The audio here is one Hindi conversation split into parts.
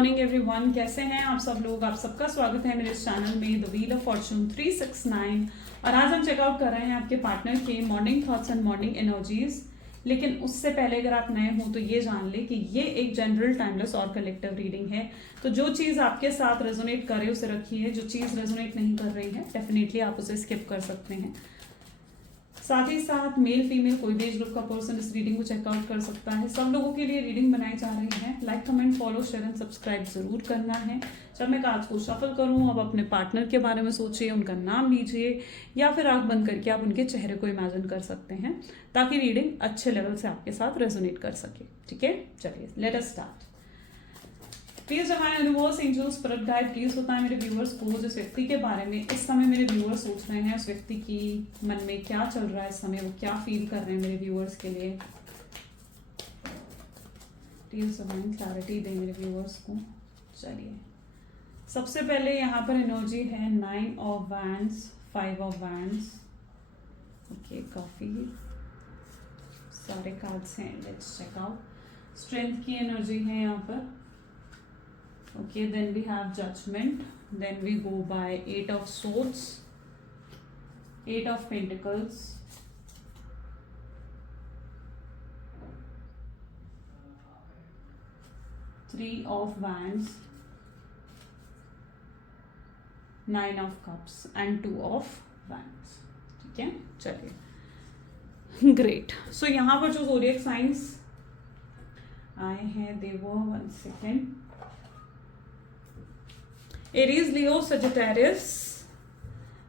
मॉर्निंग एवरीवन, कैसे हैं आप सब लोग। आप सबका स्वागत है मेरे इस चैनल में द व्हील ऑफ फॉर्चून 369। और आज हम चेकआउट कर रहे हैं आपके पार्टनर के morning thoughts and morning energies. लेकिन उससे पहले अगर आप नए हो तो ये जान ले कि ये एक जनरल, टाइमलेस और कलेक्टिव रीडिंग है। तो जो चीज़ आपके साथ रेजोनेट करे उसे रखिए, जो चीज़ रेजोनेट नहीं कर रही है डेफिनेटली आप उसे स्किप कर सकते हैं। साथ ही साथ मेल फीमेल कोई भी एज ग्रुप का पर्सन इस रीडिंग को चेकआउट कर सकता है। सब लोगों के लिए रीडिंग बनाई जा रही है। Like, comment, follow, share and subscribe जरूर करना है। जब मैं कार्ड्स को शफल करूं, अब अपने पार्टनर के बारे में सोचिए, उनका नाम लीजिए या फिर आंख बंद करके आप उनके चेहरे को इमेजिन कर सकते हैं ताकि रीडिंग अच्छे लेवल से आपके साथ रेजोनेट कर सके। ठीक है, चलिए let us start. Please divine universe, angels, spirit guide, please बताएं मेरे व्यूअर्स को जिस व्यक्ति के बारे में इस समय मेरे व्यूअर्स सोच रहे हैं, उस व्यक्ति की मन में क्या चल रहा है इस समय, वो क्या फील कर रहे हैं मेरे व्यूअर्स के लिए। प्लीज डिवाइन क्लैरिटी दें मेरे व्यूअर्स को। चलिए, सबसे पहले यहाँ पर एनर्जी है 9 of wands, 5 of wands. Okay, काफी सारे कार्ड्स हैं, लेट्स चेक आउट। स्ट्रेंथ की एनर्जी है यहाँ पर। Okay, then we have judgment, then we go by 8 of swords, 8 of pentacles, 3 of wands, 9 of cups and 2 of wands। ठीक है, चलिए, ग्रेट। सो यहाँ पर जो ज़ोडिएक साइंस आए हैं they were, 1 second, Aries, Leo, Sagittarius,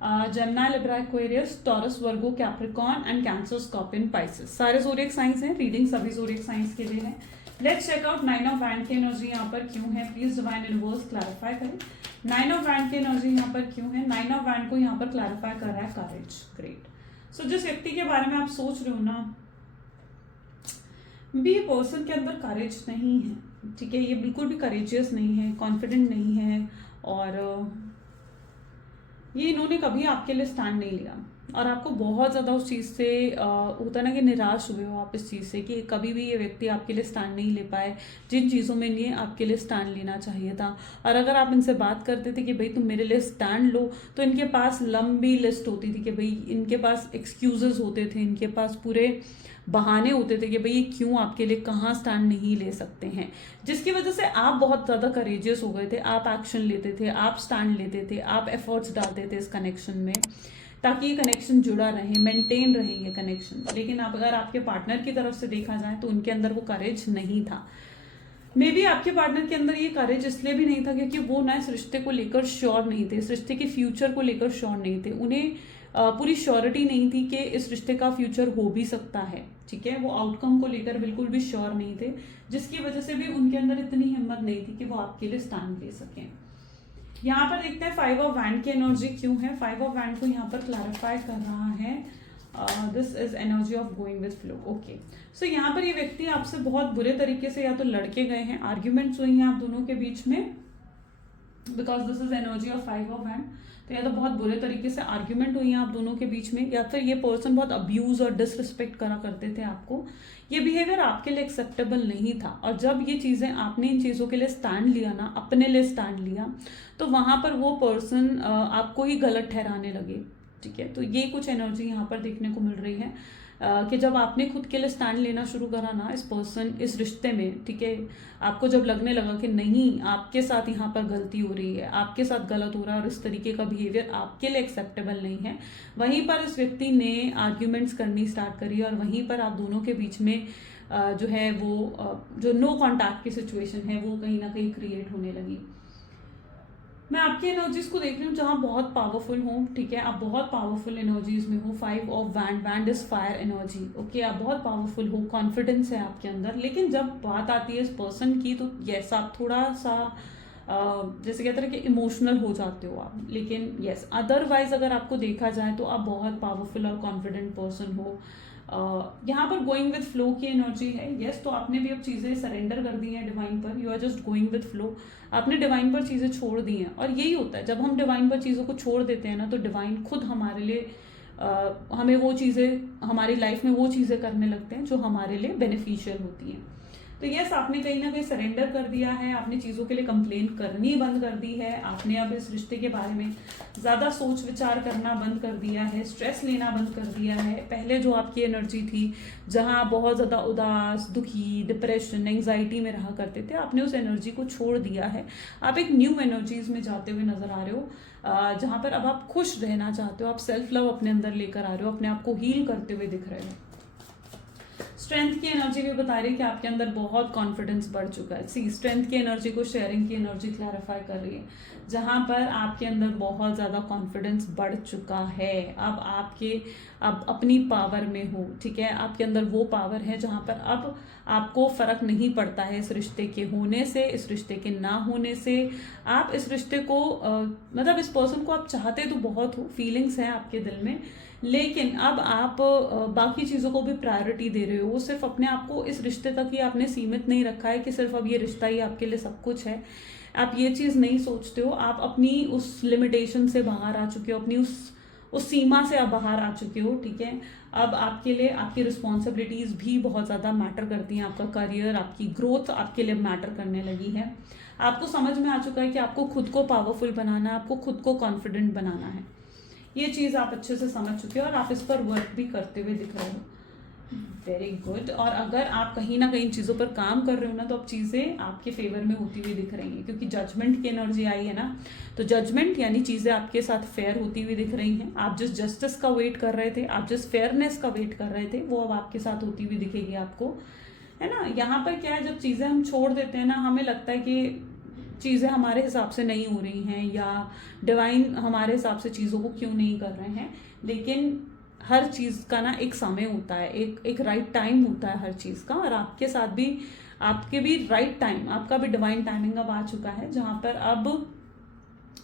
Gemini, Libra, Aquarius, Taurus, Virgo, Capricorn and Cancer, Scorpion, Pisces. सारे ज़ोडिएक साइंस हैं। रीडिंग सभी ज़ोडिएक साइंस के लिए है। Let's check out 9 of wand की एनर्जी यहाँ पर क्यों है। प्लीज डिवाइन यूनिवर्स क्लैरिफाई करें 9 ऑफ वैंड की एनर्जी यहाँ पर क्यों है। 9 ऑफ वैंड को यहाँ पर क्लैरिफाई कर रहा है करेज। ग्रेट। सो जिस व्यक्ति के बारे में आप सोच रहे हो ना, भी ये पर्सन के अंदर करेज नहीं है। ठीक है, ये बिल्कुल भी करेजियस नहीं है, कॉन्फिडेंट नहीं है और ये इन्होंने कभी आपके लिए स्टैंड नहीं लिया और आपको बहुत ज़्यादा उस चीज़ से होता ना कि निराश हुए हो आप इस चीज़ से कि कभी भी ये व्यक्ति आपके लिए स्टैंड नहीं ले पाए जिन चीज़ों में इन्हें आपके लिए स्टैंड लेना चाहिए था। और अगर आप इनसे बात करते थे कि भाई तुम मेरे लिए स्टैंड लो, तो इनके पास लंबी लिस्ट होती थी कि भाई इनके पास एक्सक्यूजेस होते थे, इनके पास पूरे बहाने होते थे कि भाई ये क्यों आपके लिए कहाँ स्टैंड नहीं ले सकते हैं, जिसकी वजह से आप बहुत ज़्यादा करेजियस हो गए थे। आप एक्शन लेते थे, आप स्टैंड लेते थे, आप एफर्ट्स डालते थे इस कनेक्शन में ताकि ये कनेक्शन जुड़ा रहे, मेंटेन रहे ये कनेक्शन। लेकिन अब अगर आपके पार्टनर की तरफ से देखा जाए तो उनके अंदर वो करेज नहीं था। मे बी आपके पार्टनर के अंदर ये करेज इसलिए भी नहीं था क्योंकि वो ना इस रिश्ते को लेकर श्योर नहीं थे, इस रिश्ते के फ्यूचर को लेकर श्योर नहीं थे। उन्हें पूरी श्योरिटी नहीं थी कि इस रिश्ते का फ्यूचर हो भी सकता है। ठीक है, वो आउटकम को लेकर बिल्कुल भी श्योर नहीं थे, जिसकी वजह से भी उनके अंदर इतनी हिम्मत नहीं थी कि वो आपके लिए स्टैंड ले सकें। यहाँ पर देखते हैं 5 ऑफ वैंड की एनर्जी क्यों है। 5 ऑफ वैंड को यहाँ पर क्लैरिफाई कर रहा है this is energy of going with flow. Okay, so यहाँ पर ये व्यक्ति आपसे बहुत बुरे तरीके से या तो लड़के गए हैं, आर्ग्यूमेंट्स हुई हैं आप दोनों के बीच में, because this is energy of 5 of wand. तो या तो बहुत बुरे तरीके से आर्ग्यूमेंट हुई है आप दोनों के बीच में, या फिर ये पर्सन बहुत अब्यूज और डिसरिस्पेक्ट करा करते थे आपको। ये बिहेवियर आपके लिए एक्सेप्टेबल नहीं था और जब ये चीज़ें आपने इन चीज़ों के लिए स्टैंड लिया ना, अपने लिए स्टैंड लिया, तो वहाँ पर वो पर्सन आपको ही गलत ठहराने लगे। ठीक है, तो ये कुछ एनर्जी यहाँ पर देखने को मिल रही है कि जब आपने खुद के लिए स्टैंड लेना शुरू करा ना, इस पर्सन, इस रिश्ते में, ठीक है, आपको जब लगने लगा कि नहीं आपके साथ यहाँ पर गलती हो रही है, आपके साथ गलत हो रहा है और इस तरीके का बिहेवियर आपके लिए एक्सेप्टेबल नहीं है, वहीं पर इस व्यक्ति ने आर्ग्यूमेंट्स करनी स्टार्ट करी और वहीं पर आप दोनों के बीच में जो है वो जो नो कॉन्टैक्ट की सिचुएशन है वो कहीं ना कहीं क्रिएट होने लगी। मैं आपकी एनर्जीज को देख रही हूँ जहाँ बहुत पावरफुल हूँ। ठीक है, आप बहुत पावरफुल एनर्जीज में हो। 5 of wand, wand is fire energy. Okay, आप बहुत पावरफुल हो, कॉन्फिडेंस है आपके अंदर। लेकिन जब बात आती है इस पर्सन की तो यस, आप थोड़ा सा जैसे कहते हैं कि इमोशनल हो जाते हो आप। लेकिन यस, अदरवाइज अगर आपको देखा जाए तो आप बहुत पावरफुल और कॉन्फिडेंट पर्सन हो। यहाँ पर गोइंग विद फ्लो की एनर्जी है। यस, तो आपने भी अब चीज़ें सरेंडर कर दी हैं डिवाइन पर। You are just going with flow. आपने डिवाइन पर चीज़ें छोड़ दी हैं और यही होता है जब हम डिवाइन पर चीज़ों को छोड़ देते हैं ना, तो डिवाइन खुद हमारे लिए हमें वो चीज़ें, हमारी लाइफ में वो चीज़ें करने लगते हैं जो हमारे लिए बेनिफिशियल होती हैं। तो यस, आपने कहीं ना कहीं सरेंडर कर दिया है, आपने चीज़ों के लिए कंप्लेन करनी बंद कर दी है, आपने अब इस रिश्ते के बारे में ज़्यादा सोच विचार करना बंद कर दिया है, स्ट्रेस लेना बंद कर दिया है। पहले जो आपकी एनर्जी थी, जहाँ आप बहुत ज़्यादा उदास, दुखी, डिप्रेशन, एंग्जाइटी में रहा करते थे, आपने उस एनर्जी को छोड़ दिया है। आप एक न्यू एनर्जीज में जाते हुए नजर आ रहे हो, जहाँ पर अब आप खुश रहना चाहते हो, आप सेल्फ लव अपने अंदर लेकर आ रहे हो, अपने आप को हील करते हुए दिख रहे हो। स्ट्रेंथ की एनर्जी भी बता रही है कि आपके अंदर बहुत कॉन्फिडेंस बढ़ चुका है। सी स्ट्रेंथ की एनर्जी को शेयरिंग की एनर्जी क्लैरिफाई कर रही है, जहां पर आपके अंदर बहुत ज़्यादा कॉन्फिडेंस बढ़ चुका है। अब अपनी पावर में हो, ठीक है, आपके अंदर वो पावर है जहां पर अब आपको फर्क नहीं पड़ता है इस रिश्ते के होने से, इस रिश्ते के ना होने से। आप इस रिश्ते को मतलब इस पर्सन को आप चाहते तो बहुत हो, फीलिंग्स हैं आपके दिल में, लेकिन अब आप बाकी चीज़ों को भी प्रायोरिटी दे रहे हो। सिर्फ अपने आप को इस रिश्ते तक ही आपने सीमित नहीं रखा है कि सिर्फ अब ये रिश्ता ही आपके लिए सब कुछ है। आप ये चीज़ नहीं सोचते हो, आप अपनी उस लिमिटेशन से बाहर आ चुके हो, अपनी उस सीमा से आप बाहर आ चुके हो, ठीक है। अब आपके लिए आपकी रिस्पॉन्सिबिलिटीज़ भी बहुत ज़्यादा मैटर करती हैं, आपका करियर, आपकी ग्रोथ आपके लिए मैटर करने लगी है। आपको समझ में आ चुका है कि आपको खुद को पावरफुल बनाना है, आपको खुद को कॉन्फिडेंट बनाना है। ये चीज़ आप अच्छे से समझ चुके हो और आप इस पर वर्क भी करते हुए दिख रहे हो। Very good. और अगर आप कहीं ना कहीं चीज़ों पर काम कर रहे हो ना, तो अब चीज़ें आपके फेवर में होती हुई दिख रही हैं, क्योंकि जजमेंट की एनर्जी आई है ना। तो जजमेंट यानी चीज़ें आपके साथ फेयर होती हुई दिख रही हैं। आप जिस जस्टिस का वेट कर रहे थे, आप जिस फेयरनेस का वेट कर रहे थे, वो अब आपके साथ होती हुई दिखेगी आपको, है ना। यहाँ पर क्या है, जब चीज़ें हम छोड़ देते हैं ना, हमें लगता है कि चीज़ें हमारे हिसाब से नहीं हो रही हैं, या डिवाइन हमारे हिसाब से चीज़ों को क्यों नहीं कर रहे हैं। लेकिन हर चीज़ का ना एक समय होता है, एक राइट टाइम होता है हर चीज़ का, और आपके साथ भी आपके भी राइट टाइम, आपका भी डिवाइन टाइमिंग अब आ चुका है, जहाँ पर अब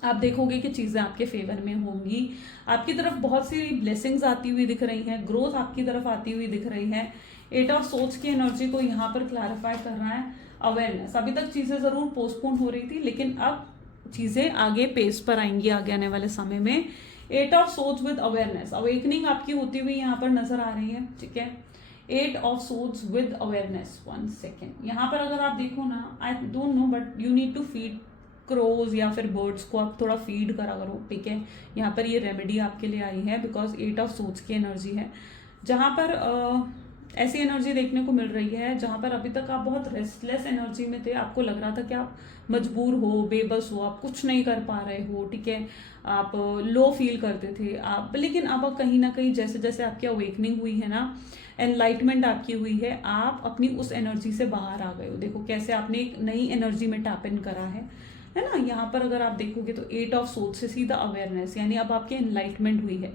आप देखोगे कि चीज़ें आपके फेवर में होंगी। आपकी तरफ बहुत सी ब्लेसिंग्स आती हुई दिख रही हैं, ग्रोथ आपकी तरफ आती हुई दिख रही है। 8 ऑफ सोच की एनर्जी को यहाँ पर क्लैरिफाई कर रहा है अवेयरनेस। अभी तक चीज़ें ज़रूर पोस्टपोन हो रही थी, लेकिन अब चीज़ें आगे पेस पर आएंगी आगे आने वाले समय में। 8 ऑफ सोच विद अवेयरनेस, अवेकनिंग आपकी होती हुई यहाँ पर नजर आ रही है, ठीक है। 8 ऑफ सोच विद अवेयरनेस, 1 सेकेंड। यहाँ पर अगर आप देखो ना, I don't know but you need to feed crows या फिर बर्ड्स को आप थोड़ा फीड करा करो, ठीक है। यहाँ पर ये रेमेडी आपके लिए आई है, बिकॉज 8 ऑफ सोच की एनर्जी है, जहाँ पर ऐसी एनर्जी देखने को मिल रही है जहाँ पर अभी तक आप बहुत रेस्टलेस एनर्जी में थे। आपको लग रहा था कि आप मजबूर हो, बेबस हो, आप कुछ नहीं कर पा रहे हो, ठीक है। आप लो फील करते थे आप, लेकिन अब कहीं ना कहीं जैसे जैसे आपकी अवेकनिंग हुई है ना, एनलाइटमेंट आपकी हुई है, आप अपनी उस एनर्जी से बाहर आ गए हो। देखो कैसे आपने एक नई एनर्जी में टैप इन करा है ना। यहाँ पर अगर आप देखोगे तो 8 ऑफ सोच से सीधा अवेयरनेस, यानी अब आपकी एनलाइटमेंट हुई है।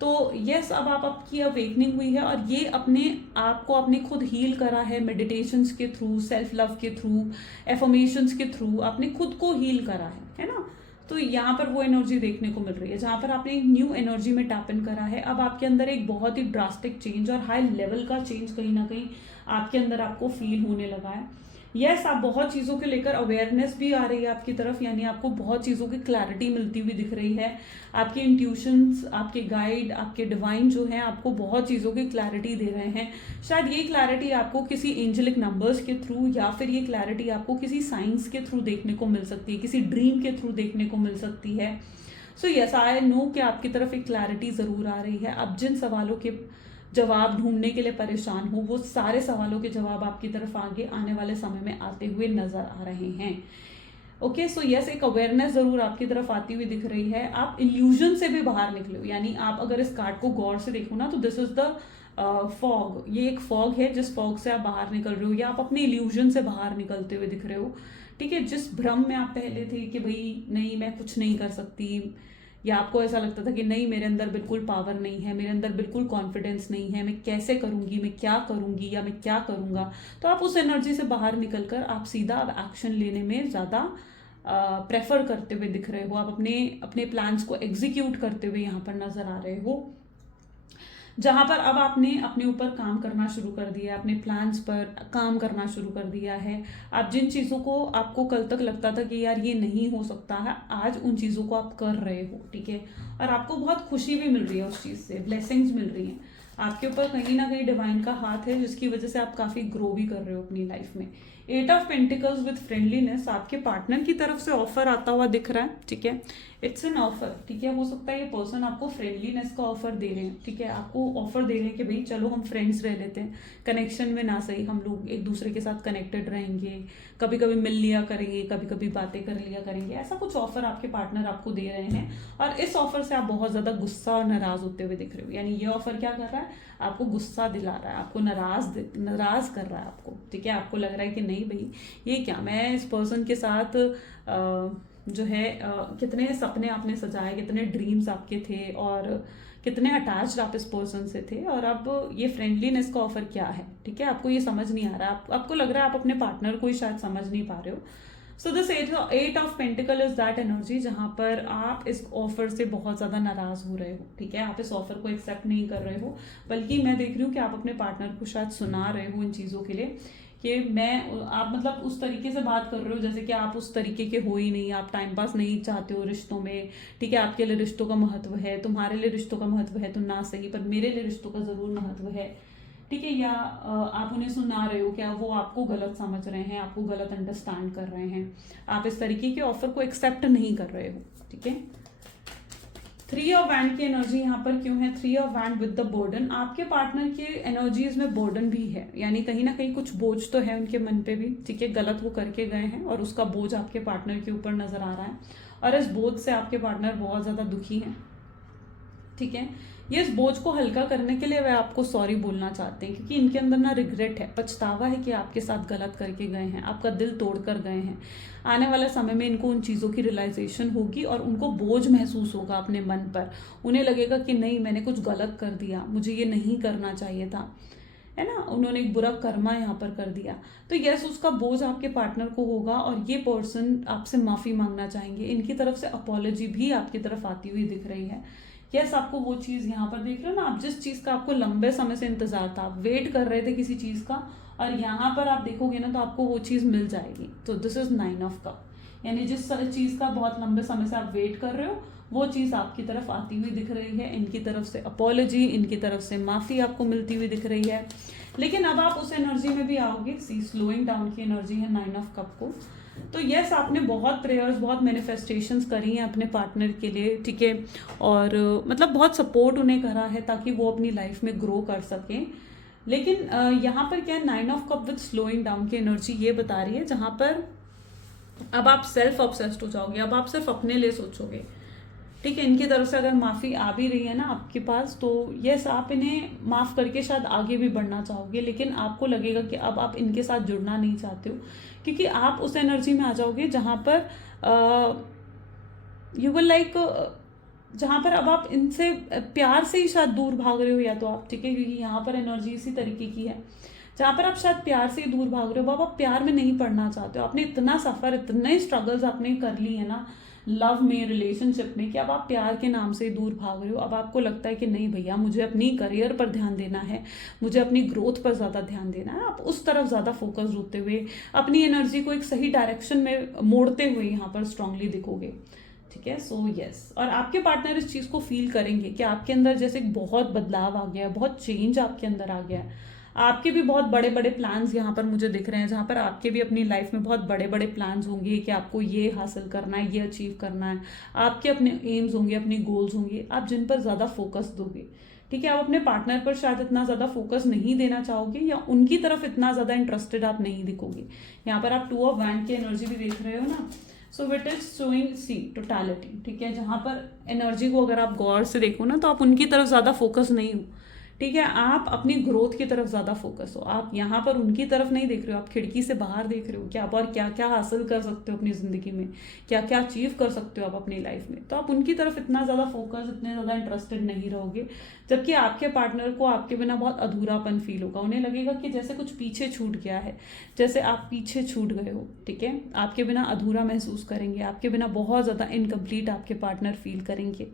तो यस, अब आपकी अवेकनिंग हुई है, और ये अपने आप को आपने खुद हील करा है मेडिटेशंस के थ्रू, सेल्फ लव के थ्रू, एफर्मेशंस के थ्रू आपने खुद को हील करा है ना। तो यहाँ पर वो एनर्जी देखने को मिल रही है जहाँ पर आपने एक न्यू एनर्जी में टैप इन करा है। अब आपके अंदर एक बहुत ही ड्रास्टिक चेंज और हाई लेवल का चेंज कहीं ना कहीं आपके अंदर आपको फील होने लगा है। यस, आप बहुत चीज़ों के लेकर अवेयरनेस भी आ रही है आपकी तरफ, यानी आपको बहुत चीज़ों की क्लैरिटी मिलती हुई दिख रही है। आपके इंट्यूशंस, आपके गाइड, आपके डिवाइन जो हैं आपको बहुत चीज़ों की क्लैरिटी दे रहे हैं। शायद ये क्लैरिटी आपको किसी एंजेलिक नंबर्स के थ्रू, या फिर ये क्लैरिटी आपको किसी साइंस के थ्रू देखने को मिल सकती है, किसी ड्रीम के थ्रू देखने को मिल सकती है। सो यस, आई नो कि आपकी तरफ एक क्लैरिटी ज़रूर आ रही है। अब जिन सवालों के जवाब ढूंढने के लिए परेशान हो, वो सारे सवालों के जवाब आपकी तरफ आगे आने वाले समय में आते हुए नजर आ रहे हैं। ओके, सो यस, एक अवेयरनेस जरूर आपकी तरफ आती हुई दिख रही है। आप इल्यूजन से भी बाहर निकले हो, यानी आप अगर इस कार्ड को गौर से देखो ना, तो दिस इज द फॉग। ये एक फॉग है, जिस फॉग से आप बाहर निकल रहे हो, या आप अपने इल्यूजन से बाहर निकलते हुए दिख रहे हो, ठीक है। जिस भ्रम में आप पहले थे कि भाई नहीं, मैं कुछ नहीं कर सकती, या आपको ऐसा लगता था कि नहीं, मेरे अंदर बिल्कुल पावर नहीं है, मेरे अंदर बिल्कुल कॉन्फिडेंस नहीं है, मैं कैसे करूंगी, मैं क्या करूंगी, या मैं क्या करूंगा। तो आप उस एनर्जी से बाहर निकलकर आप सीधा अब एक्शन लेने में ज़्यादा प्रेफर करते हुए दिख रहे हो। आप अपने अपने प्लान्स को एग्जीक्यूट करते हुए यहाँ पर नजर आ रहे हो, जहां पर अब आपने अपने ऊपर काम करना शुरू कर दिया है, अपने प्लान्स पर काम करना शुरू कर दिया है। आप जिन चीज़ों को आपको कल तक लगता था कि यार ये नहीं हो सकता है, आज उन चीज़ों को आप कर रहे हो, ठीक है। और आपको बहुत खुशी भी मिल रही है उस चीज़ से, ब्लेसिंग्स मिल रही हैं। आपके ऊपर कहीं ना कहीं डिवाइन का हाथ है, जिसकी वजह से आप काफी ग्रो भी कर रहे हो अपनी लाइफ में। 8 ऑफ पेंटिकल्स विद फ्रेंडलीनेस, आपके पार्टनर की तरफ से ऑफर आता हुआ दिख रहा है, ठीक है। इट्स एन ऑफर, ठीक है। हो सकता है ये पर्सन आपको फ्रेंडलीनेस का ऑफर दे रहे हैं, ठीक है। आपको ऑफर दे रहे हैं कि भाई चलो हम फ्रेंड्स रह लेते हैं, कनेक्शन में ना सही हम लोग एक दूसरे के साथ कनेक्टेड रहेंगे, कभी कभी मिल लिया करेंगे, कभी कभी बातें कर लिया करेंगे, ऐसा कुछ ऑफर आपके पार्टनर आपको दे रहे हैं। और इस ऑफर से आप बहुत ज्यादा गुस्सा और नाराज होते हुए दिख रहे हो। यानी ये ऑफर क्या कर रहा है, आपको गुस्सा दिला रहा है, आपको नाराज कर रहा है आपको, ठीक है। आपको लग रहा है कि नहीं भाई ये क्या, मैं इस पर्सन के साथ जो है कितने सपने आपने सजाए, कितने ड्रीम्स आपके थे, और कितने अटैच्ड आप इस पर्सन से थे, और अब ये फ्रेंडलीनेस का ऑफर क्या है, ठीक है। आपको ये समझ नहीं आ रहा, आपको लग रहा है आप अपने पार्टनर को ही शायद समझ नहीं पा रहे हो। So this 8 of pentacle is that energy जहां पर आप इस ऑफर से बहुत ज्यादा नाराज हो रहे हो, ठीक है। आप इस ऑफर को एक्सेप्ट नहीं कर रहे हो, बल्कि मैं देख रही हूँ कि आप अपने पार्टनर को शायद सुना रहे हो इन चीजों के लिए कि आप मतलब उस तरीके से बात कर रहे हो जैसे कि आप उस तरीके के हो ही नहीं, आप टाइम पास नहीं चाहते हो रिश्तों में, ठीक है। आपके लिए रिश्तों का महत्व है, तुम्हारे लिए रिश्तों का महत्व है तो ना सही, पर मेरे लिए रिश्तों का जरूर महत्व है, ठीक है। या आप उन्हें सुना रहे हो, क्या वो आपको गलत समझ रहे हैं, आपको गलत अंडरस्टैंड कर रहे हैं, आप इस तरीके के ऑफर को एक्सेप्ट नहीं कर रहे हो, ठीक है। 3 ऑफ वैंड की एनर्जी यहाँ पर क्यों है, 3 of wand with the burden, आपके पार्टनर की एनर्जीज में बर्डन भी है, यानी कहीं ना कहीं कुछ बोझ तो है उनके मन पे भी, ठीक है। गलत वो करके गए हैं और उसका बोझ आपके पार्टनर के ऊपर नजर आ रहा है, और इस बोझ से आपके पार्टनर बहुत ज्यादा दुखी हैं, ठीक है। ये इस बोझ को हल्का करने के लिए वे आपको सॉरी बोलना चाहते हैं, क्योंकि इनके अंदर ना रिग्रेट है, पछतावा है कि आपके साथ गलत करके गए हैं, आपका दिल तोड़ कर गए हैं। आने वाले समय में इनको उन चीज़ों की रियलाइजेशन होगी और उनको बोझ महसूस होगा अपने मन पर। उन्हें लगेगा कि नहीं, मैंने कुछ गलत कर दिया, मुझे ये नहीं करना चाहिए था, है ना, उन्होंने एक बुरा कर्मा यहाँ पर कर दिया। तो यस, उसका बोझ आपके पार्टनर को होगा और ये पर्सन आपसे माफी मांगना चाहेंगे। इनकी तरफ से अपॉलॉजी भी आपकी तरफ आती हुई दिख रही है। यस, आपको वो चीज यहाँ पर देख रहे हो ना, आप जिस चीज का आपको लंबे समय से इंतजार था, आप वेट कर रहे थे किसी चीज का, और यहाँ पर आप देखोगे ना तो आपको वो चीज मिल जाएगी। तो दिस इज 9 ऑफ कप, यानी जिस चीज का बहुत लंबे समय से आप वेट कर रहे हो वो चीज आपकी तरफ आती हुई दिख रही है। इनकी तरफ से अपॉलॉजी, इनकी तरफ से माफी आपको मिलती हुई दिख रही है। लेकिन अब आप उस एनर्जी में भी आओगे, सी स्लोइंग डाउन की एनर्जी है 9 ऑफ कप को। तो यस, आपने बहुत प्रेयर्स, बहुत मैनिफेस्टेशंस करी हैं अपने पार्टनर के लिए, ठीक है। और मतलब बहुत सपोर्ट उन्हें करा है ताकि वो अपनी लाइफ में ग्रो कर सकें। लेकिन यहाँ पर क्या है, 9 of cup with slowing down की एनर्जी ये बता रही है जहाँ पर अब आप सेल्फ ऑब्सेस्ड हो जाओगे, अब आप सिर्फ अपने लिए सोचोगे, ठीक है। इनकी तरफ से अगर माफी आ भी रही है ना आपके पास, तो यस, आप इन्हें माफ करके शायद आगे भी बढ़ना चाहोगे, लेकिन आपको लगेगा कि अब आप इनके साथ जुड़ना नहीं चाहते हो, क्योंकि आप उस एनर्जी में आ जाओगे जहां पर यू विल लाइक, जहां पर अब आप इनसे प्यार से ही शायद दूर भाग रहे हो, या तो आप, ठीक है, क्योंकि यहाँ पर एनर्जी इसी तरीके की है जहां पर आप शायद प्यार से ही दूर भाग रहे हो। अब आप प्यार में नहीं पड़ना चाहते हो, आपने इतना सफर, इतने स्ट्रगल्स आपने कर ली है ना लव में, रिलेशनशिप में, कि अब आप प्यार के नाम से दूर भाग रहे हो। अब आपको लगता है कि नहीं भैया, मुझे अपनी करियर पर ध्यान देना है, मुझे अपनी ग्रोथ पर ज़्यादा ध्यान देना है। आप उस तरफ ज़्यादा फोकस होते हुए अपनी एनर्जी को एक सही डायरेक्शन में मोड़ते हुए यहाँ पर स्ट्रांगली दिखोगे, ठीक है। सो यस, और आपके पार्टनर इस चीज़ को फील करेंगे कि आपके अंदर जैसे बहुत बदलाव आ गया है, बहुत चेंज आपके अंदर आ गया है। आपके भी बहुत बड़े बड़े प्लान्स यहाँ पर मुझे दिख रहे हैं, जहाँ पर आपके भी अपनी लाइफ में बहुत बड़े बड़े प्लान्स होंगे कि आपको ये हासिल करना है, ये अचीव करना है। आपके अपने एम्स होंगे, अपने गोल्स होंगे, आप जिन पर ज़्यादा फोकस दोगे, ठीक है। आप अपने पार्टनर पर शायद इतना ज़्यादा फोकस नहीं देना चाहोगे, या उनकी तरफ इतना ज़्यादा इंटरेस्टेड आप नहीं दिखोगे। यहाँ पर आप 2 ऑफ वैंड की एनर्जी भी देख रहे हो ना, so it is showing see totality, ठीक है। जहाँ पर एनर्जी को अगर आप गौर से देखो ना, तो आप उनकी तरफ ज़्यादा फोकस नहीं हो, ठीक है। आप अपनी ग्रोथ की तरफ ज्यादा फोकस हो, आप यहाँ पर उनकी तरफ नहीं देख रहे हो, आप खिड़की से बाहर देख रहे हो कि आप और क्या क्या हासिल कर सकते हो अपनी जिंदगी में, क्या क्या अचीव कर सकते हो आप अपनी लाइफ में। तो आप उनकी तरफ इतना ज्यादा फोकस, इतने ज्यादा इंटरेस्टेड नहीं रहोगे, जबकि आपके पार्टनर को आपके बिना बहुत अधूरापन फील होगा। उन्हें लगेगा कि जैसे कुछ पीछे छूट गया है, जैसे आप पीछे छूट गए हो, ठीक है। आपके बिना अधूरा महसूस करेंगे, आपके बिना बहुत ज्यादा इनकम्प्लीट आपके पार्टनर फील करेंगे,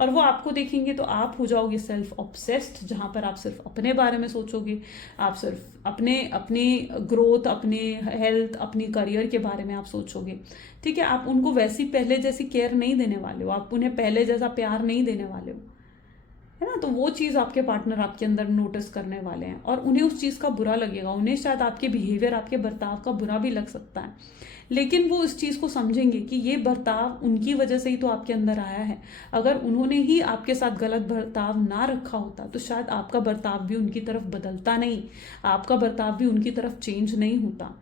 और वो आपको देखेंगे तो आप हो जाओगे सेल्फ ऑब्सेस्ड, जहां पर आप सिर्फ अपने बारे में सोचोगे, आप सिर्फ अपनी ग्रोथ, अपने हेल्थ, अपनी करियर के बारे में आप सोचोगे, ठीक है। आप उनको वैसी पहले जैसी केयर नहीं देने वाले हो, आप उन्हें पहले जैसा प्यार नहीं देने वाले हो, है ना। तो वो चीज़ आपके पार्टनर आपके अंदर नोटिस करने वाले हैं और उन्हें उस चीज़ का बुरा लगेगा, उन्हें शायद आपके बिहेवियर, आपके बर्ताव का बुरा भी लग सकता है, लेकिन वो इस चीज़ को समझेंगे कि ये बर्ताव उनकी वजह से ही तो आपके अंदर आया है। अगर उन्होंने ही आपके साथ गलत बर्ताव ना रखा होता तो शायद आपका बर्ताव भी उनकी तरफ बदलता नहीं, आपका बर्ताव भी उनकी तरफ चेंज नहीं होता,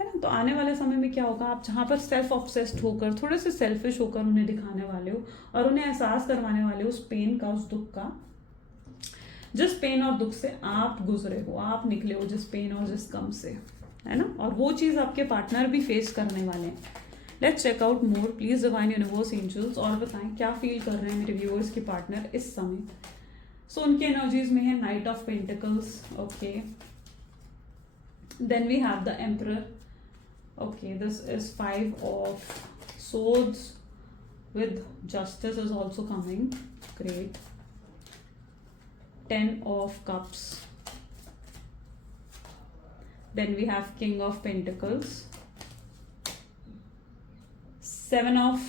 है ना। तो आने वाले समय में क्या होगा, आप जहाँ पर सेल्फ ऑब्सेस्ड होकर, थोड़े से सेल्फिश होकर उन्हें दिखाने वाले हो और उन्हें एहसास करवाने वाले हो उस पेन का, उस दुख का, जिस पेन और दुख से आप गुजरे हो, आप निकले हो जिस पेन और जिस गम से, है ना। और वो चीज़ आपके पार्टनर भी फेस करने वाले हैं। Let's check out more please divine universe angels, और बताएं क्या फील कर रहे हैं मेरे व्यूअर्स के पार्टनर इस समय। सो उनके एनर्जीज में है knight of pentacles, okay, then we have the emperor, okay, this is 5 of swords with justice is also coming, great, 10 of cups, then we have king of pentacles, 7 of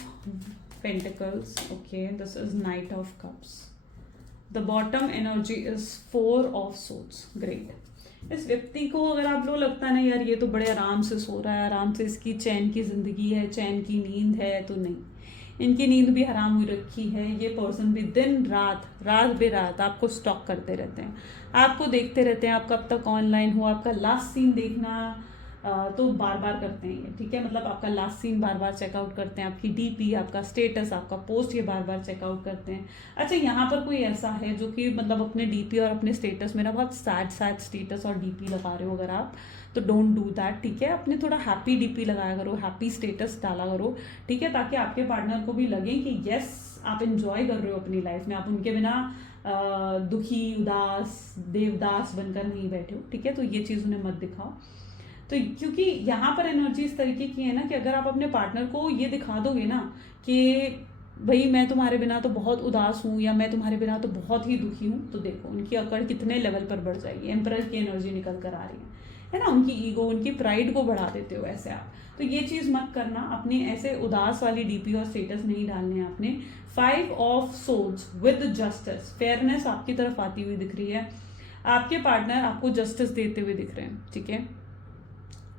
pentacles, okay, this is knight of cups, the bottom energy is 4 of swords, great। इस व्यक्ति को अगर आप लोग लगता है ना यार ये तो बड़े आराम से सो रहा है, आराम से इसकी चैन की जिंदगी है, चैन की नींद है, तो नहीं, इनकी नींद भी हराम हुई रखी है। ये पर्सन भी दिन रात, रात बेरात आपको स्टॉक करते रहते हैं, आपको देखते रहते हैं, आप कब तक ऑनलाइन हो, आपका लास्ट सीन देखना तो बार बार करते हैं ये, ठीक है। मतलब आपका लास्ट सीन बार बार चेकआउट करते हैं, आपकी डीपी, आपका स्टेटस, आपका पोस्ट, ये बार बार चेकआउट करते हैं। अच्छा, यहाँ पर कोई ऐसा है जो कि मतलब अपने डीपी और अपने स्टेटस में ना बहुत सैड सैड स्टेटस और डीपी लगा रहे हो अगर आप, तो डोंट डू दैट, ठीक है। अपने थोड़ा हैप्पी डीपी लगाया करो, हैप्पी स्टेटस डाला करो, ठीक है, ताकि आपके पार्टनर को भी लगे कि यस आप इंजॉय कर रहे हो अपनी लाइफ में, आप उनके बिना दुखी, उदास, देवदास बनकर नहीं बैठे हो, ठीक है। तो ये चीज़ उन्हें मत दिखाओ। तो क्योंकि यहाँ पर एनर्जी इस तरीके की है ना कि अगर आप अपने पार्टनर को ये दिखा दोगे ना कि भाई मैं तुम्हारे बिना तो बहुत उदास हूँ या मैं तुम्हारे बिना तो बहुत ही दुखी हूँ, तो देखो उनकी अकड़ कितने लेवल पर बढ़ जाएगी। एम्परर की एनर्जी निकल कर आ रही है ना। उनकी ईगो, उनकी प्राइड को बढ़ा देते हो ऐसे आप, तो ये चीज़ मत करना। अपनी ऐसे उदास वाली डीपी और स्टेटस नहीं डालने आपने। 5 of swords with justice, fairness आपकी तरफ आती हुई दिख रही है, आपके पार्टनर आपको जस्टिस देते हुए दिख रहे हैं, ठीक है।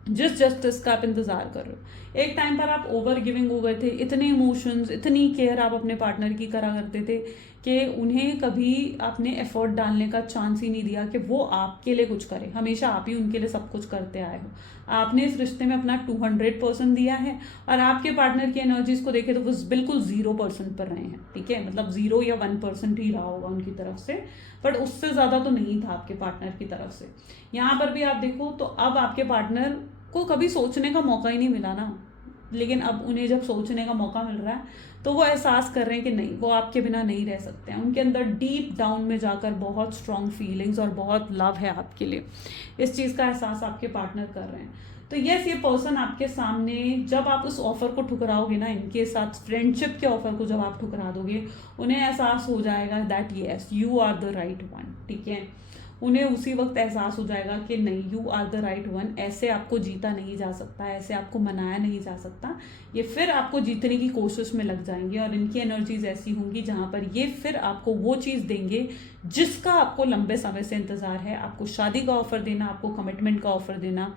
जिस जस्टिस का आप इंतजार कर रहे हो, एक टाइम पर आप ओवर गिविंग हो गए थे, इतने इमोशंस, इतनी केयर आप अपने पार्टनर की करा करते थे कि उन्हें कभी आपने एफर्ट डालने का चांस ही नहीं दिया कि वो आपके लिए कुछ करे। हमेशा आप ही उनके लिए सब कुछ करते आए हो, आपने इस रिश्ते में अपना 200% दिया है और आपके पार्टनर की एनर्जीज को देखे तो वो बिल्कुल 0% पर रहे हैं, ठीक है। मतलब 0 या 1% ही रहा होगा उनकी तरफ से, बट उससे ज़्यादा तो नहीं था आपके पार्टनर की तरफ से। यहाँ पर भी आप देखो तो अब आपके पार्टनर को कभी सोचने का मौका ही नहीं मिला ना, लेकिन अब उन्हें जब सोचने का मौका मिल रहा है तो वो एहसास कर रहे हैं कि नहीं, वो आपके बिना नहीं रह सकते हैं। उनके अंदर डीप डाउन में जाकर बहुत स्ट्रॉन्ग फीलिंग्स और बहुत लव है आपके लिए, इस चीज़ का एहसास आपके पार्टनर कर रहे हैं। तो यस, ये पर्सन आपके सामने जब आप उस ऑफर को ठुकराओगे ना, इनके साथ फ्रेंडशिप के ऑफर को जब आप ठुकरा दोगे, उन्हें एहसास हो जाएगा that yes you are the right one, ठीक है। उन्हें उसी वक्त एहसास हो जाएगा कि नहीं, you are the right one, ऐसे आपको जीता नहीं जा सकता, ऐसे आपको मनाया नहीं जा सकता। ये फिर आपको जीतने की कोशिश में लग जाएंगे और इनकी एनर्जीज ऐसी होंगी जहां पर ये फिर आपको वो चीज़ देंगे जिसका आपको लंबे समय से इंतजार है। आपको शादी का ऑफर देना, आपको कमिटमेंट का ऑफर देना,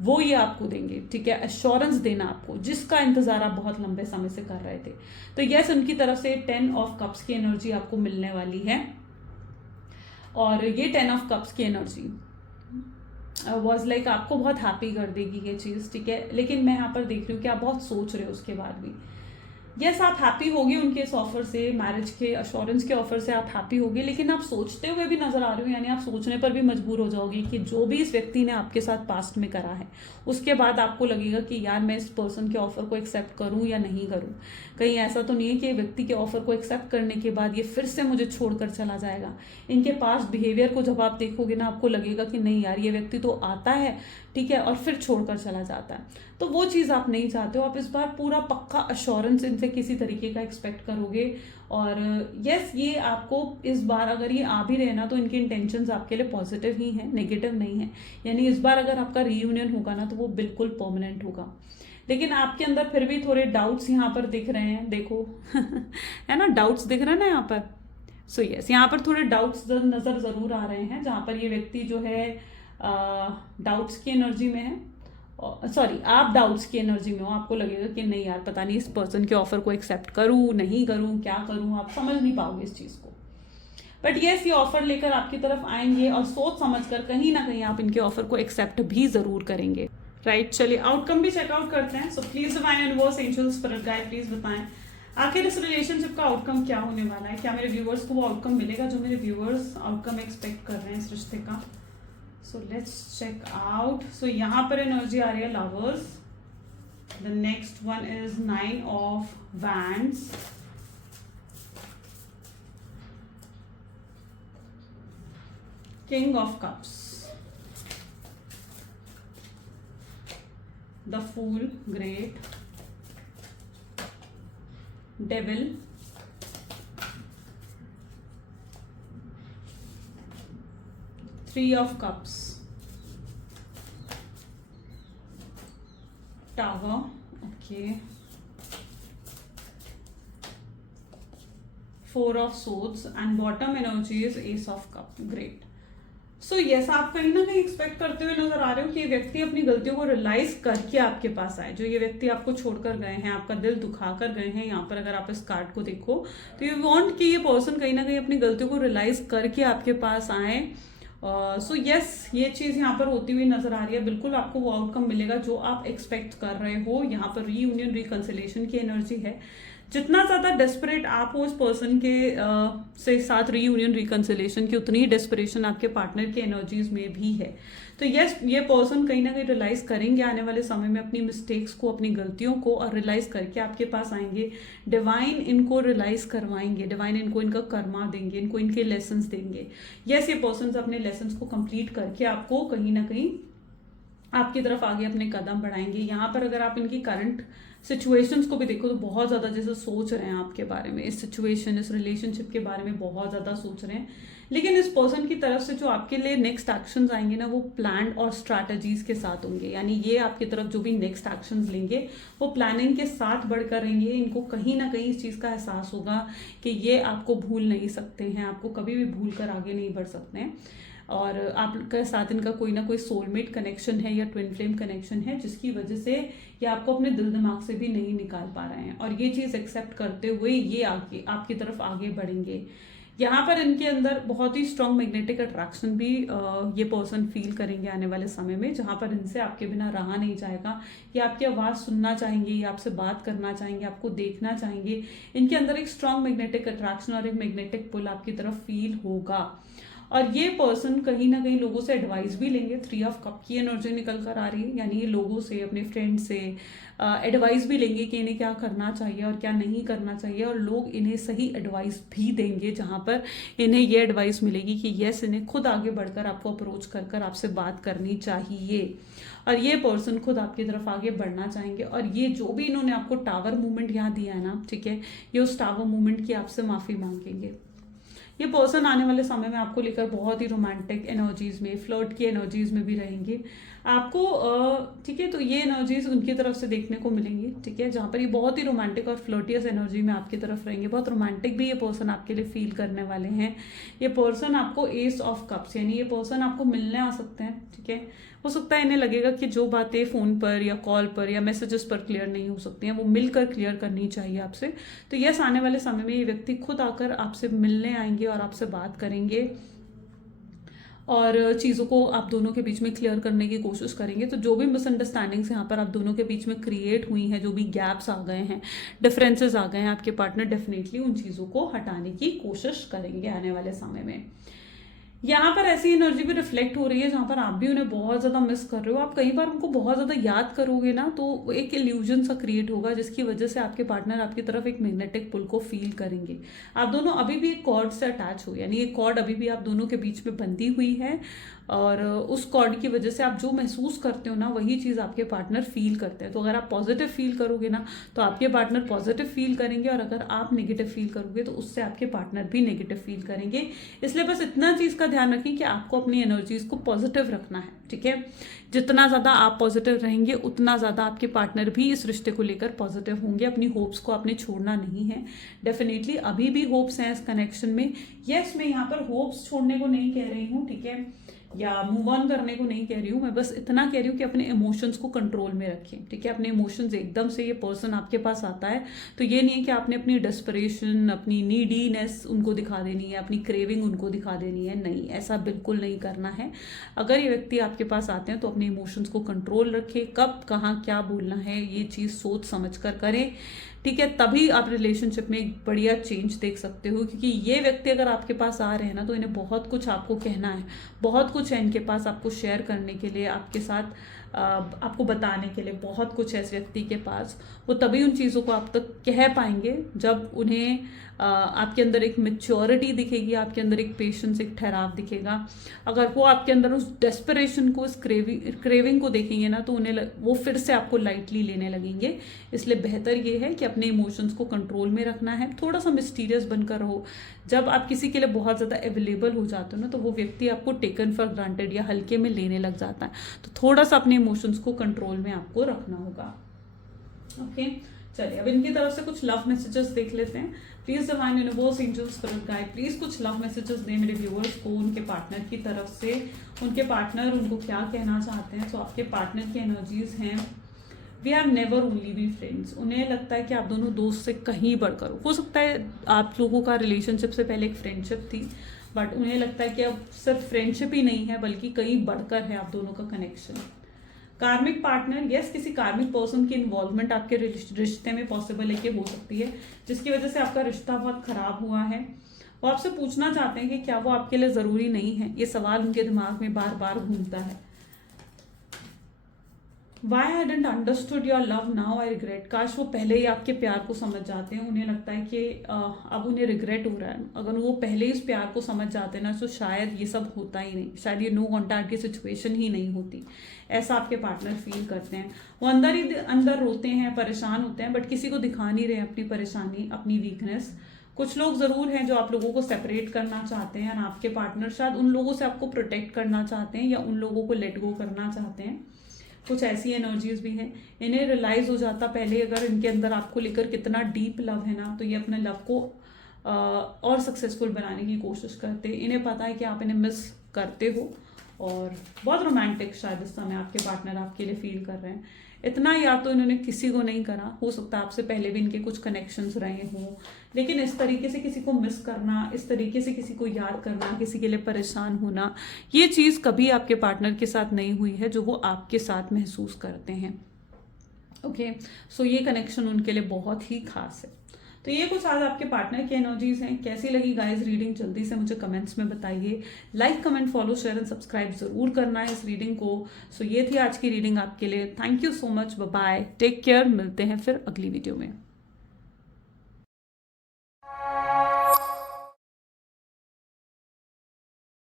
वो ये आपको देंगे, ठीक है। एश्योरेंस देना आपको, जिसका इंतजार आप बहुत लंबे समय से कर रहे थे। तो यस, उनकी तरफ से 10 ऑफ कप्स की एनर्जी आपको मिलने वाली है और ये 10 ऑफ कप्स की एनर्जी वॉज लाइक आपको बहुत हैप्पी कर देगी ये चीज़, ठीक है। लेकिन मैं यहाँ पर देख रही हूँ कि आप बहुत सोच रहे हो उसके बाद भी। यस, आप हैप्पी होगे उनके इस ऑफर से, मैरिज के अश्योरेंस के ऑफर से आप हैप्पी होगे, लेकिन आप सोचते हुए भी नजर आ रहे हो, यानी आप सोचने पर भी मजबूर हो जाओगे कि जो भी इस व्यक्ति ने आपके साथ पास्ट में करा है, उसके बाद आपको लगेगा कि यार मैं इस पर्सन के ऑफर को एक्सेप्ट करूं या नहीं करूं। कहीं ऐसा तो नहीं है कि व्यक्ति के ऑफर को एक्सेप्ट करने के बाद ये फिर से मुझे छोड़कर चला जाएगा। इनके पास्ट बिहेवियर को जब आप देखोगे ना, आपको लगेगा कि नहीं यार, ये व्यक्ति तो आता है, ठीक है, और फिर छोड़कर चला जाता है। तो वो चीज़ आप नहीं चाहते हो। आप इस बार पूरा पक्का अश्योरेंस इनसे किसी तरीके का एक्सपेक्ट करोगे। और यस, ये आपको इस बार अगर ये आ भी रहे ना, तो इनकी इंटेंशंस आपके लिए पॉजिटिव ही हैं, नेगेटिव नहीं है। यानी इस बार अगर आपका रीयूनियन होगा ना, तो वो बिल्कुल परमानेंट होगा। लेकिन आपके अंदर फिर भी थोड़े डाउट्स यहाँ पर दिख रहे हैं, देखो है ना, डाउट्स दिख रहे हैं ना यहाँ पर। सो यस, यहाँ पर थोड़े डाउट्स नज़र ज़रूर आ रहे हैं, जहाँ पर ये व्यक्ति जो है डाउट्स की एनर्जी में है। सॉरी, आप डाउट्स की एनर्जी में हो, आपको लगेगा कि नहीं यार पता नहीं इस पर्सन के ऑफर को एक्सेप्ट करूँ नहीं करूँ, क्या करूँ, आप समझ नहीं पाओगे इस चीज़ को। बट येस, ये ऑफर लेकर आपकी तरफ आएंगे और सोच समझ कर कहीं ना कहीं आप इनके ऑफर को एक्सेप्ट भी ज़रूर करेंगे। राइट, चलिए आउटकम भी चेकआउट करते हैं। So please divine universe, angels, spirit guide, please बताएं आखिर इस रिलेशनशिप का आउटकम क्या होने वाला है। क्या मेरे व्यूअर्स को वो आउटकम मिलेगा जो मेरे व्यूअर्स आउटकम एक्सपेक्ट कर रहे हैं इस रिश्ते का। So let's check out. So यहाँ पर एनर्जी आ रही है lovers, the next one is 9 of wands, king of cups, the fool, great, devil, three of cups, tower, okay, four of swords and bottom energy is ace of cup, great. So yes, आप कहीं ना कहीं एक्सपेक्ट करते हुए नजर आ रहे हो कि ये व्यक्ति अपनी गलतियों को रियलाइज करके आपके पास आए। जो ये व्यक्ति आपको छोड़कर गए हैं, आपका दिल दुखा कर गए हैं, यहाँ पर अगर आप इस कार्ड को देखो तो यू वांट कि ये पर्सन कहीं ना कहीं अपनी गलतियों को रियलाइज करके आपके पास आए। सो यस, ये चीज़ यहाँ पर होती हुई नजर आ रही है। बिल्कुल आपको वो आउटकम मिलेगा जो आप एक्सपेक्ट कर रहे हो। यहाँ पर रीयूनियन, रिकंसिलेशन की एनर्जी है। जितना ज़्यादा डेस्परेट आप हो उस पर्सन के से साथ रीयूनियन, रिकंसिलेशन की, उतनी ही डेस्परेशन आपके पार्टनर की एनर्जीज में भी है। तो यस, ये पर्सन कहीं ना कहीं रियलाइज करेंगे आने वाले समय में अपनी मिस्टेक्स को, अपनी गलतियों को, और रियलाइज करके आपके पास आएंगे। डिवाइन इनको रियलाइज करवाएंगे, डिवाइन इनको इनका कर्मा देंगे, इनको इनके लेसन्स देंगे। यस, ये पर्सन अपने लेसन्स को कंप्लीट करके आपको कहीं ना कहीं आपकी तरफ आगे अपने कदम बढ़ाएंगे। यहाँ पर अगर आप इनकी करंट सिचुएशंस को भी देखो तो बहुत ज़्यादा जैसे सोच रहे हैं आपके बारे में, इस सिचुएशन, इस रिलेशनशिप के बारे में बहुत ज़्यादा सोच रहे हैं। लेकिन इस पर्सन की तरफ से जो आपके लिए नेक्स्ट एक्शंस आएंगे ना, वो प्लान और स्ट्रैटेजीज के साथ होंगे। यानी ये आपकी तरफ जो भी नेक्स्ट एक्शंस लेंगे वो प्लानिंग के साथ बढ़कर रहेंगे। इनको कहीं ना कहीं इस चीज़ का एहसास होगा कि ये आपको भूल नहीं सकते हैं, आपको कभी भी भूल कर आगे नहीं बढ़ सकते हैं। और आपके साथ इनका कोई ना कोई सोलमेट कनेक्शन है या ट्विन फ्लेम कनेक्शन है, जिसकी वजह से ये आपको अपने दिल दिमाग से भी नहीं निकाल पा रहे हैं। और ये चीज़ एक्सेप्ट करते हुए ये आगे आपकी तरफ आगे बढ़ेंगे। यहाँ पर इनके अंदर बहुत ही स्ट्रॉन्ग मैग्नेटिक अट्रैक्शन भी ये पर्सन फील करेंगे आने वाले समय में, जहाँ पर इनसे आपके बिना रहा नहीं जाएगा। ये आपकी आवाज़ सुनना चाहेंगे, ये आपसे बात करना चाहेंगे, आपको देखना चाहेंगे। इनके अंदर एक स्ट्रॉन्ग मैग्नेटिक अट्रैक्शन और एक मैग्नेटिक पुल आपकी तरफ फील होगा। और ये पर्सन कहीं ना कहीं लोगों से एडवाइस भी लेंगे। 3 ऑफ कप की एनर्जी निकल कर आ रही है, यानी ये लोगों से, अपने फ्रेंड से एडवाइस भी लेंगे कि इन्हें क्या करना चाहिए और क्या नहीं करना चाहिए। और लोग इन्हें सही एडवाइस भी देंगे, जहाँ पर इन्हें ये एडवाइस मिलेगी कि यस, इन्हें खुद आगे बढ़कर आपको अप्रोच कर आपसे बात करनी चाहिए। और ये पर्सन खुद आपकी तरफ आगे बढ़ना चाहेंगे। और ये जो भी इन्होंने आपको टावर मूवमेंट यहाँ दिया है ना, ठीक है, ये उस टावर मूवमेंट की आपसे माफ़ी मांगेंगे। ये पर्सन आने वाले समय में आपको लेकर बहुत ही रोमांटिक एनर्जीज में, फ्लर्ट की एनर्जीज में भी रहेंगे आपको, ठीक है। तो ये एनर्जीज उनकी तरफ से देखने को मिलेंगी, ठीक है, जहाँ पर ये बहुत ही रोमांटिक और फ्लर्टियस एनर्जी में आपकी तरफ रहेंगे। बहुत रोमांटिक भी ये पर्सन आपके लिए फील करने वाले हैं। ये पर्सन आपको एस ऑफ कप्स, यानी ये पर्सन आपको मिलने आ सकते हैं, ठीक है। हो सकता है इन्हें लगेगा कि जो बातें फ़ोन पर या कॉल पर या मैसेजेस पर क्लियर नहीं हो सकती हैं, वो मिलकर क्लियर करनी चाहिए आपसे। तो यस, आने वाले समय में ये व्यक्ति खुद आकर आपसे मिलने आएंगे और आपसे बात करेंगे और चीज़ों को आप दोनों के बीच में क्लियर करने की कोशिश करेंगे। तो जो भी मिसअंडरस्टैंडिंग्स यहाँ पर आप दोनों के बीच में क्रिएट हुई हैं, जो भी गैप्स आ गए हैं, डिफरेंसेस आ गए हैं, आपके पार्टनर डेफिनेटली उन चीज़ों को हटाने की कोशिश करेंगे आने वाले समय में। यहाँ पर ऐसी एनर्जी भी रिफ्लेक्ट हो रही है जहाँ पर आप भी उन्हें बहुत ज़्यादा मिस कर रहे हो। आप कई बार उनको बहुत ज़्यादा याद करोगे ना, तो एक इल्यूजन सा क्रिएट होगा, जिसकी वजह से आपके पार्टनर आपकी तरफ एक मैग्नेटिक पुल को फील करेंगे। आप दोनों अभी भी एक कॉर्ड से अटैच हो, यानी एक कॉर्ड अभी भी आप दोनों के बीच में बंधी हुई है। और उस कॉर्ड की वजह से आप जो महसूस करते हो ना वही चीज़ आपके पार्टनर फील करते हैं। तो अगर आप पॉजिटिव फील करोगे ना तो आपके पार्टनर पॉजिटिव फील करेंगे, और अगर आप नेगेटिव फील करोगे तो उससे आपके पार्टनर भी नेगेटिव फील करेंगे। इसलिए बस इतना चीज़ का ध्यान रखें कि आपको अपनी एनर्जीज को पॉजिटिव रखना है, ठीक है। जितना ज़्यादा आप पॉजिटिव रहेंगे उतना ज़्यादा आपके पार्टनर भी इस रिश्ते को लेकर पॉजिटिव होंगे। अपनी होप्स को आपने छोड़ना नहीं है। डेफिनेटली अभी भी होप्स हैं इस कनेक्शन में। यस, मैं यहाँ पर होप्स छोड़ने को नहीं कह रही हूँ, ठीक है, या मूव ऑन करने को नहीं कह रही हूँ। मैं बस इतना कह रही हूँ कि अपने इमोशंस को कंट्रोल में रखें, ठीक है। अपने इमोशंस एकदम से ये पर्सन आपके पास आता है तो ये नहीं है कि आपने अपनी डेस्परेशन, अपनी नीडीनेस उनको दिखा देनी है, अपनी क्रेविंग उनको दिखा देनी है। नहीं, ऐसा बिल्कुल नहीं करना है। अगर ये व्यक्ति आपके पास आते हैं तो अपने इमोशंस को कंट्रोल रखें। कब कहाँ क्या बोलना है ये चीज़ सोच समझ कर करें, ठीक है। तभी आप रिलेशनशिप में एक बढ़िया चेंज देख सकते हो, क्योंकि ये व्यक्ति अगर आपके पास आ रहे हैं ना तो इन्हें बहुत कुछ आपको कहना है, बहुत कुछ है इनके पास आपको शेयर करने के लिए, आपके साथ आपको बताने के लिए बहुत कुछ है इस व्यक्ति के पास। वो तभी उन चीज़ों को आप तक कह पाएंगे जब उन्हें आपके अंदर एक मैच्योरिटी दिखेगी, आपके अंदर एक पेशेंस, एक ठहराव दिखेगा। अगर वो आपके अंदर उस डेस्परेशन को, उस क्रेविंग को देखेंगे ना तो उन्हें वो फिर से आपको लाइटली लेने लगेंगे। इसलिए बेहतर ये है कि अपने इमोशंस को कंट्रोल में रखना है। थोड़ा सा मिस्टीरियस बनकर रहो। जब आप किसी के लिए बहुत ज़्यादा अवेलेबल हो जाते हो ना तो वो व्यक्ति आपको टेकन फॉर ग्रांटेड या हल्के में लेने लग जाता है। तो थोड़ा सा अपने इमोशंस को कंट्रोल में आपको रखना होगा। ओके, चलिए अब इनकी तरफ से कुछ लव मैसेजेस देख लेते हैं। Please divine universe, angels, spirit guide, please कुछ लव मैसेजेस दें मेरे व्यूअर्स को उनके पार्टनर की तरफ से। उनके पार्टनर उनको क्या कहना चाहते हैं। तो आपके पार्टनर की एनर्जीज हैं, we have never only be friends. उन्हें लगता है कि आप दोनों दोस्त से कहीं बढ़कर हो सकता है आप लोगों का रिलेशनशिप से पहले एक फ्रेंडशिप थी, बट उन्हें लगता है कि अब सिर्फ फ्रेंडशिप ही नहीं है बल्कि कहीं बढ़कर है आप दोनों का कनेक्शन। कार्मिक पार्टनर, यस, किसी कार्मिक पर्सन की इन्वॉल्वमेंट आपके रिश्ते में पॉसिबल है कि हो सकती है, जिसकी वजह से आपका रिश्ता बहुत खराब हुआ है। वो आपसे पूछना चाहते हैं कि क्या वो आपके लिए ज़रूरी नहीं है। ये सवाल उनके दिमाग में बार बार घूमता है। Why I didn't understood your love, now I regret। काश वो पहले ही आपके प्यार को समझ जाते हैं। उन्हें लगता है कि अब उन्हें रिग्रेट हो रहा है। अगर वो पहले ही इस प्यार को समझ जाते हैं ना तो शायद ये सब होता ही नहीं, शायद ये नो कॉन्टैक्ट की सिचुएशन ही नहीं होती। ऐसा आपके पार्टनर फील करते हैं। वो अंदर ही अंदर रोते हैं, परेशान होते हैं, बट किसी को दिखा नहीं रहे अपनी परेशानी, अपनी वीकनेस। कुछ लोग ज़रूर हैं जो आप लोगों को सेपरेट करना चाहते हैं, और आपके पार्टनर शायद उन लोगों से आपको प्रोटेक्ट करना चाहते हैं या उन लोगों को लेट गो करना चाहते हैं। कुछ ऐसी एनर्जीज भी हैं। इन्हें रियलाइज हो जाता पहले अगर इनके अंदर आपको लेकर कितना डीप लव है ना तो ये अपने लव को और सक्सेसफुल बनाने की कोशिश करते हैं। इन्हें पता है कि आप इन्हें मिस करते हो, और बहुत रोमांटिक शायद इस समय आपके पार्टनर आपके लिए फील कर रहे हैं। इतना या तो इन्होंने किसी को नहीं करा, हो सकता है आपसे पहले भी इनके कुछ कनेक्शंस रहे हों, लेकिन इस तरीके से किसी को मिस करना, इस तरीके से किसी को याद करना, किसी के लिए परेशान होना, ये चीज़ कभी आपके पार्टनर के साथ नहीं हुई है जो वो आपके साथ महसूस करते हैं। ओके, सो ये कनेक्शन उनके लिए बहुत ही खास है। तो ये कुछ आज आपके पार्टनर की एनर्जीज हैं। कैसी लगी गाइस रीडिंग, जल्दी से मुझे कमेंट्स में बताइए। Like, comment, follow, share and subscribe जरूर करना है इस रीडिंग को। सो ये थी आज की रीडिंग आपके लिए। Thank you so much, bye bye, take care. मिलते हैं फिर अगली वीडियो में।